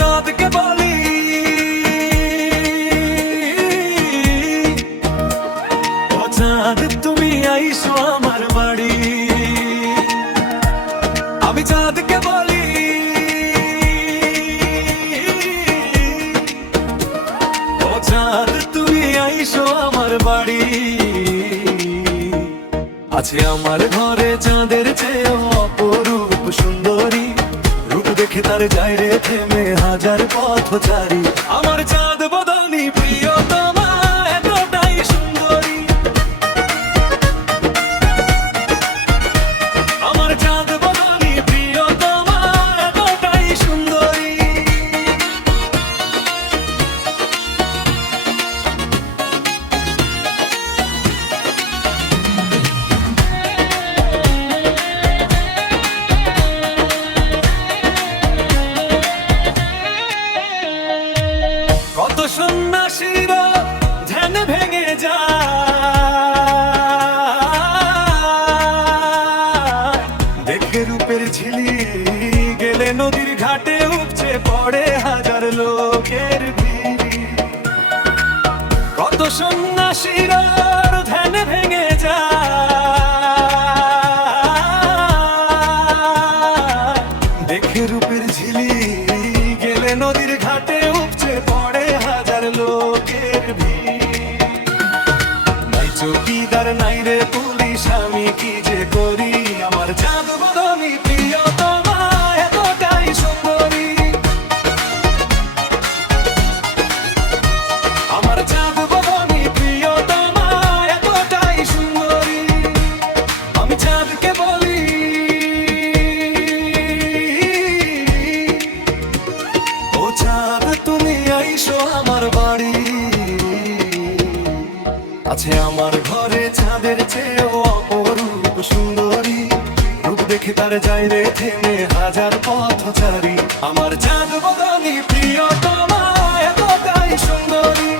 চাঁদকে বলি, ও চাঁদ তুমি আইসো আমার বাড়ি। আমি চাঁদকে বলি, ও চাঁদ তুমি আইসো আমার বাড়ি। আছে আমার ঘরে চাঁদের চেয়েও অপরূপ সুন্দরী, রূপ দেখে তার যায় রে থেমে হাজার পথচারী। আমার চাঁদ বদনী প্রিয়তমা এতটাই সুন্দরী, আমার চাঁদ বদনী প্রিয়তমা এতটাই সুন্দরী। কত সন্ন্যাসীরা ধ্যান ভেঙে যায়, দেখে রূপের ঝিলি গেলে নদীর ঘাটে উপচে পড়ে হাজার লোকের ভিড়। কত সন্ন্যাসীরা ধ্যান ভেঙে যায়, দেখে রূপের ঝিলি গেলে নদীর ঘাটে উপচে পড়ে হাজার লোকের ভিড়। নাই চৌকিদার নাই রে পুলিশ, আমি কি যে করি। আমার চাঁদ বদনী প্রিয়তমা এতটাই সুন্দরী, আমার চাঁদ বদনী প্রিয়তমা এতটাই সুন্দরী। আমি চাঁদকে বলি, ও চাঁদ তুমি আইসো আমার বাড়ি। আছে আমার ঘরে চাঁদের চেয়েও অপরূপ সুন্দরী, রূপ দেখে তার যায় রে থেমে হাজার পথচারী। আমার চাঁদ বদনী প্রিয়তমা এতটাই সুন্দরী।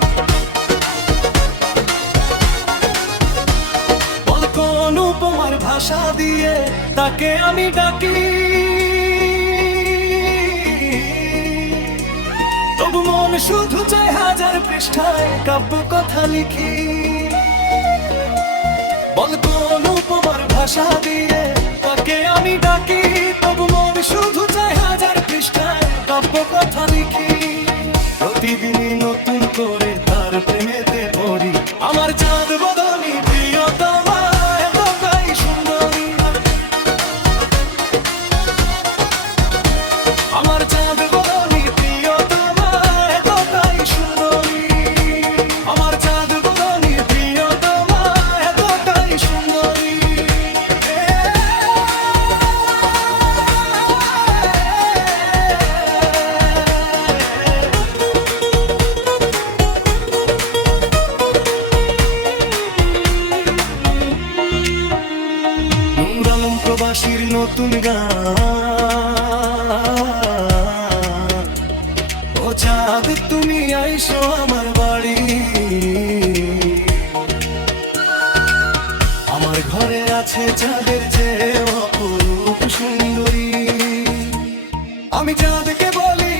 বল কোন উপমার ভাষা দিয়ে তাকে আমি ডাকি, তবু মন শুধু চায় হাজার পৃষ্ঠায় কাব্য কথা লিখি। বল কোন উপমার ভাষা দিয়ে তাকে আমি ডাকি, তবু মন শুধু চায় হাজার পৃষ্ঠায় কাব্য কথা লিখি। প্রতিদিনই নতুন করে তার প্রেমেতে পড়ি। আমার চাঁদ বদনী প্রিয়তমা এতটাই সুন্দরী, আমার চাঁদ বদনী প্রিয়তমা এতটাই সুন্দরী, আমার চাঁদ বদনী প্রিয়তমা এতটাই সুন্দরী। নূর আলম প্রবাসীর নতুন গান, ও চাঁদ তুমি আইসো আমার বাড়ি। আমার ঘরে আছে চাঁদের চেয়ে অপরূপ সুন্দরী, আমি চাঁদকে বলি,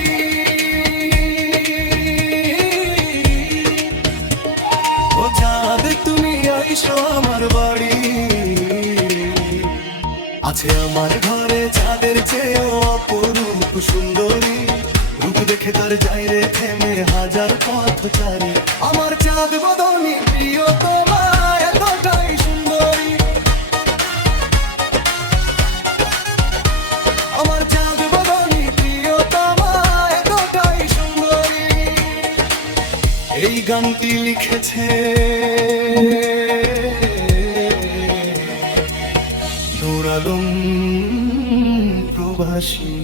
ও চাঁদ তুমি আইসো আমার বাড়ি। আছে আমার ঘরে চাঁদের চেয়েও অপরূপ সুন্দরী, রূপ দেখে তার যায় রে থেমে হাজার পথচারী। আমার চাঁদ বদনী প্রিয়তমা এতটাই সুন্দরী, আমার চাঁদ বদনী প্রিয়তমা এতটাই সুন্দরী। এই গানটি লিখেছে নূর আলম প্রবাসী।